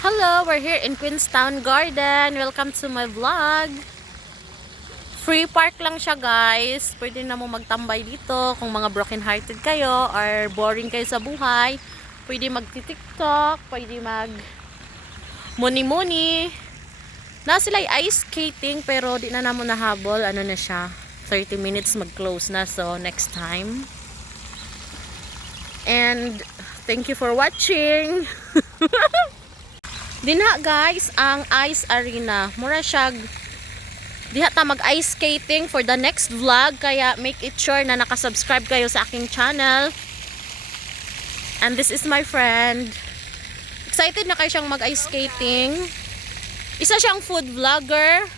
Hello, we're here in Queenstown Garden. Welcome to my vlog. Free park lang siya, guys. Pwede na mo magtambay dito kung mga broken hearted kayo or boring kayo sa buhay. Pwede mag-tiktok, pwede mag muni-muni. Na sila ice skating pero di na namo nahabol. Ano na siya? 30 minutes mag-close na, so next time. And thank you for watching. Dinha guys ang ice arena. Mura siya diha ta mag ice skating for the next vlog, kaya make it sure na nakasubscribe kayo sa aking channel. And this is my friend. Excited na kayo siyang mag ice skating. Isa siyang food vlogger.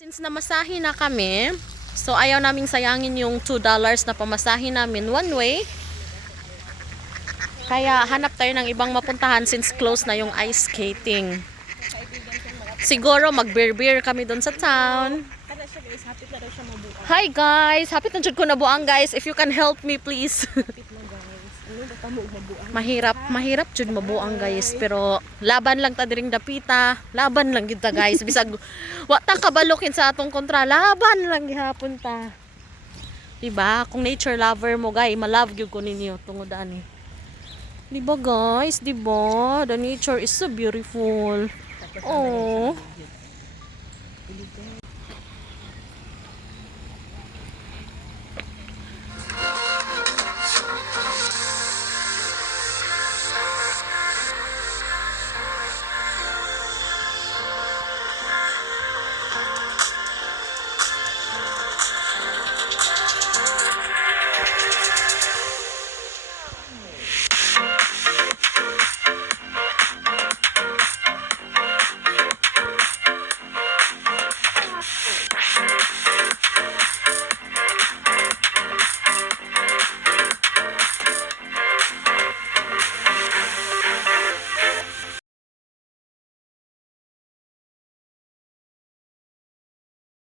Since namasahe na kami, so ayaw naming sayangin yung $2 na pamasahe namin one way. Kaya hanap tayo ng ibang mapuntahan since close na yung ice skating. Siguro mag-beer kami doon sa town. Hi guys! Hapit na jud ko nabuang guys. If you can help me please. mahirap jud mabuang guys. Pero laban lang ta diring dapita. Laban lang gid ta guys. Bisag wa ta kabalokin sa atong kontra. Laban lang gihapon ta. Diba? Kung nature lover mo guys, malove gyud ko ninyo tungod ani. Diba guys, diba? The nature is so beautiful. Oh.